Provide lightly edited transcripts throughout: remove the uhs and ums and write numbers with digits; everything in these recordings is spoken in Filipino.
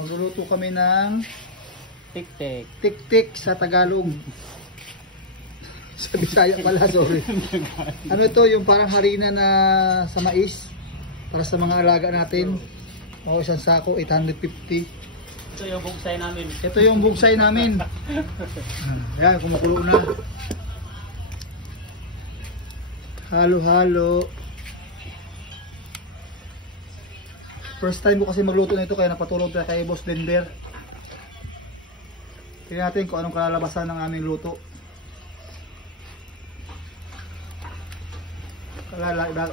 Magluluto kami ng Tik-tik. tik-tik sa Tagalog. Sa Bisaya pala, sorry. Ano ito, yung parang harina na sa mais para sa mga alaga natin. O isang sako, 850. Ito yung bugsay namin. Ito yung bugsay namin. Ayan, kumukulo na. Halo-halo. First time ko kasi magluto nito kaya napatulog na kay Boss Blender. Tingnan natin kung anong kalalabasan ng aming luto.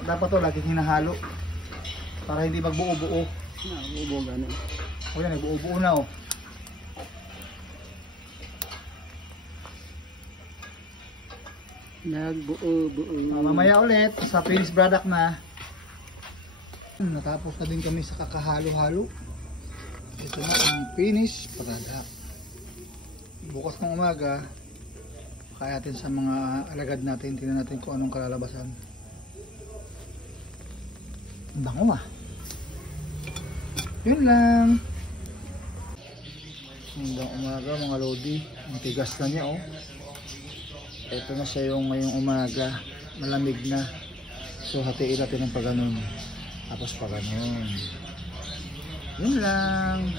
Dapat to laging hinahalo para hindi magbuo-buo. Nabubuo gano'n. O yan, nagbuo-buo na oh. Nagbuo-buo. Mamaya ulit sa finished product na. Natapos na din kami sa kakahalo-halo. Ito na ang finished product. Bukas ng umaga kaya natin sa mga alagad natin, tingnan natin kung anong kalalabasan. Ang bango ah. Yun lang. Hanggang umaga mga lodi. Ang tigas na niya oh. Ito na siya yung ngayong umaga. Malamig na. So hatiin natin ng paganon. Tapos paganon. Yun lang.